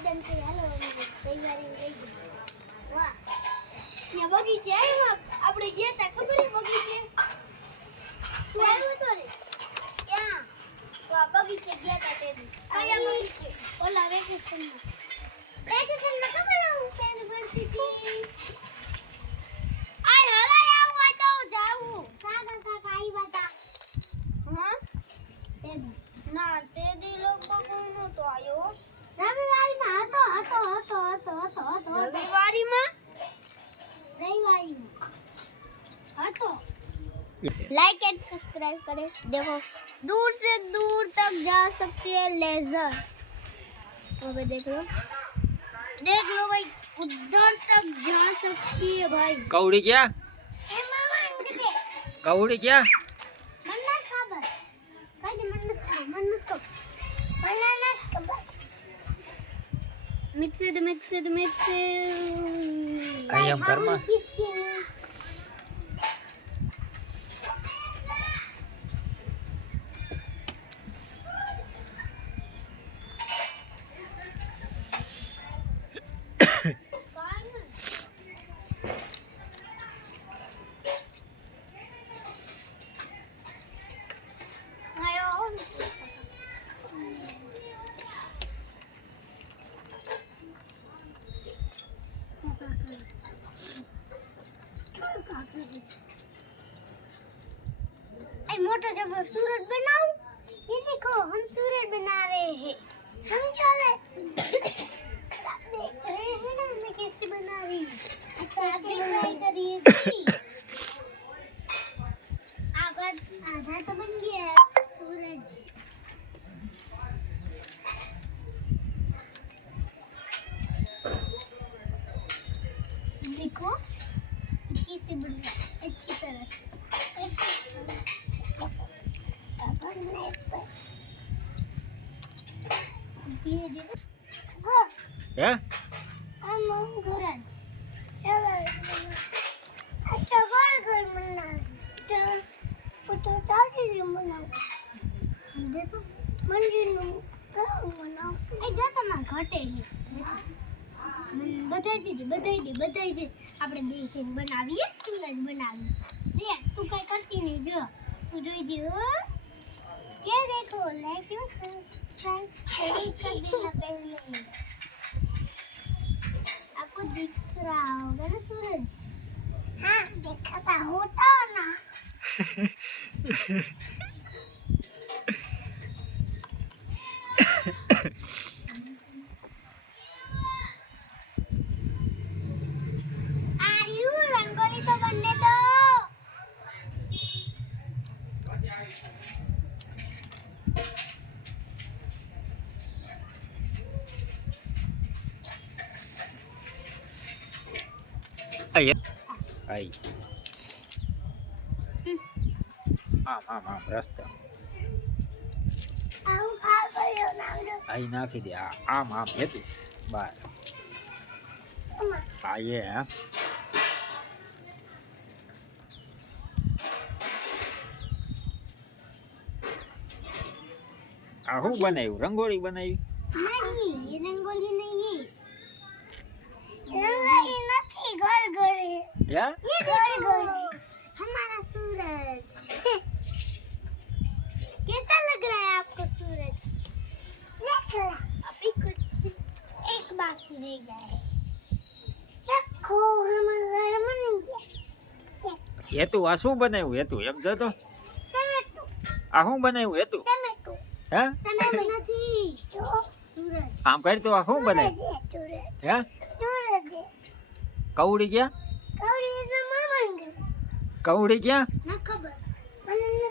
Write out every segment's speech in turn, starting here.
દાદાને કહી હાલો તૈયારી લઈ ગઈ વાહ ત્યાં બગીચે આવ્યા આપણે ગયા તા ખબર છે બગીચે તું આવ્યો તો ને ક્યાં વાહ બગીચે ગયા તા તે કયા બગીચે ઓલા વેકેશનમાં ખબર હું સેલિબ્રિટી આય હલાય આવું તો જાવું સાગર કાકા આવ્યા તા હા ના તે દી લોકો કોઈ નતો આયો રવિવારીમાં હતો રવિવારીમાં હતો लाइक एंड सब्सक्राइब करें देखो दूर से दूर तक जा सकती है लेजर अबे देख लो भाई उधर तक जा सकती है भाई कौड़ी क्या कौड़ी क्या मन्नत खबर कह दे मन्नत को मिक्स आई एम कर्मा मोटा जब सूरज बनाओ ये देखो हम सूरज बना रहे हैं हम चले देख रहे हैं ना मैं कैसे बना रही हूँ ट्राई करिए आधा तो बन गया है सूरज देखो कैसे बन रहा है अच्छी तरह से है बताई दे આપણે બે થઈને બનાવીએ સૂરજ બનાવી લે તું કઈ કરતી નહીં જો તું જોઈ જે ये देखो लाइक यू सब्सक्राइब कर देना पहले आपको दिख रहा होगा ना सूरज हाँ दिखता होता ना आयु रंगोली तो बनने दो आई आम रास्ता आई नाखी दे आम हेतु बार आइए आहू बनाई रंगोली बनाई नहीं ये रंगोली नहीं रंगोली नहीं गोल गोल या ये गोल गोल हमारा सूरज कैसा लग रहा है आपको सूरज अभी कुछ एक बाकी रह गया है देखो हमारा घर बन गया हेतु आ शू बनाव्યું हेतु એમ જો તો टमेटो આ શું બનાવ્યું हेतु टमेटो હે टमेटो નથી सूरज આમ કરી તો આ શું બનાવ્યું सूरज હે सूरज કૌડી ગયા कौड़ी से मांग કૌડી ગયા ना खबर मैंने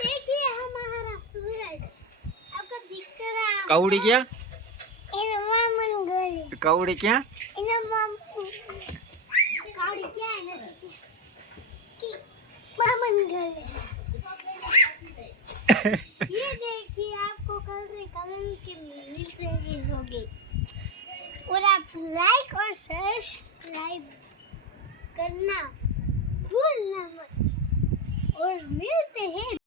देखिए हमारा सूरज आपको दिख रहा है કૌડી ગયા इन मामन गली કૌડી क्या इन मामन कौड़ी क्या है ना कि मामन गली ये देखिए आपको कलर के मिलते होंगे और आप लाइक और सब्सक्राइब करना भूलना मत और मिलते हैं